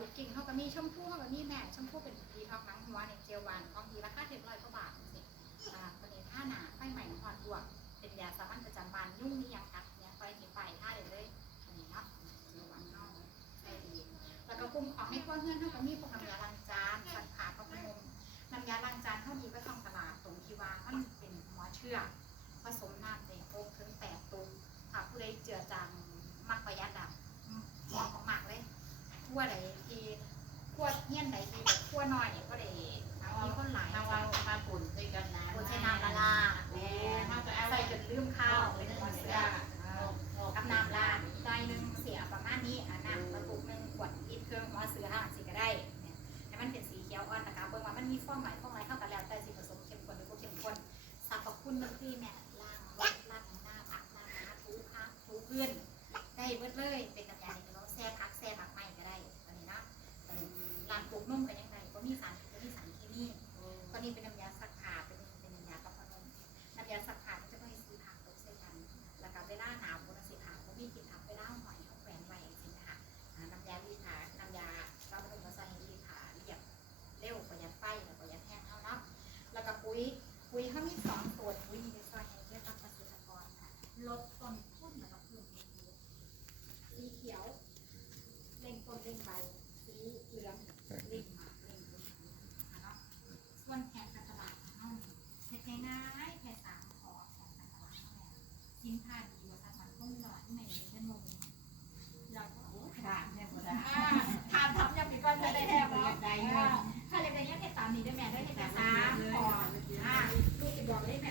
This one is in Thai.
ลูกกิ่งเขาก็มีชมพู่เขาก็มีแม่ชมพู่เป็นดีท็อกหนังหัวเนี่ยเจลวันของดีราคาถึง100 กว่าบาทสิประเด็นท่าหนาไฟใหม่ของหอดบวกเป็นยาสามัญประจำบ้านยุ่งนี่ยังกัดเนี่ยไปที่ไปท่าเลยอันนี้เนาะเจลวันเนาะใช่ดีแล้วก็กลุ่มของในครัวเรือนเขาก็มีพวกน้ำยาล้างจานสันขาพระพรมน้ำยาล้างจานเท่านี้ก็ต้องตลาดตรงที่ว่ามันเป็นหัวเชื่อผสมน้ำใน6 ถึง 8 ตุ่มถ้าผู้ใดเจือจางมักประหยัดอ่ะหอมของหมักเลยขั้วใดที่ขั้วเงี้ยนใดที่แบบขั้วน้อยก็ได้มีคนหลายมาปุ่นด้วยกันนะ คนใช้น้ำละลาใส่จนลืมข้าวเป็นหัวเสือกับน้ำลาใจนึงเสียประมาณนี้น้ำกระปุกนึงขวดอีกเครื่องหัวเสือสิก็ได้ให้มันเป็นสีเขียวอ่อนนะคะเบิ่งว่ามันมีฟองไหลเข้ากันแล้วแต่สิผสมเข้มข้นหรือบ่เข้มข้นสรรพคุณบางทีแม่ล้างรถล้างหน้าอาบน้ำถูขาถูพื้นได้เบิดเลยเป็นน้ำยาในกระโหลกแซ่ผักใหม่ก็ได้ตอนนี้นะล้างปลูกนุ่มกันยังไงก็มีสารเคมีก็นี่เป็นน้ำยาซักผ้าเป็นน้ำยาปรับผ้านุ่มน้ำยาซักผ้าจะไม่สีผักตกใส่กันแล้วก็เวลาหนาวบนสีผักก็มีกินผักเวลาหอยเขาแขวนไว้จริงนะคะน้ำยาลีขาน้ำยาเราเป็นภาษาอังกฤษขาเรียบเร็วประหยัดไฟประหยัดแห้งเอาเนาะแล้วก็ปุ๋ยเขามี2 ตัวปุ๋ยในซอยให้เยอะกับเกษตรกรค่ะลดต้นทุนแล้วก็เพิ่มผลผลิตสีเขียวเร่งต้นเร่งใบสีเหลืองเร่งหมากเร่งผลนะคะเนาะส่วนแผนการตลาดของเราเฮ็ดง่ายๆแค่3 ข้อแผนการตลาดเท่านั้นสินค้าดีว่ามันคงหล่อที่ไหนเลยท่านมงเราก็ขาดแน่หมดอ่ะทานทับยังมีก้อนจะได้แท้บ่ถ้าเลยได้ยังแค่3 นี่ได้แม่ได้แค่3 ข้อลูกจะบอกได้แม่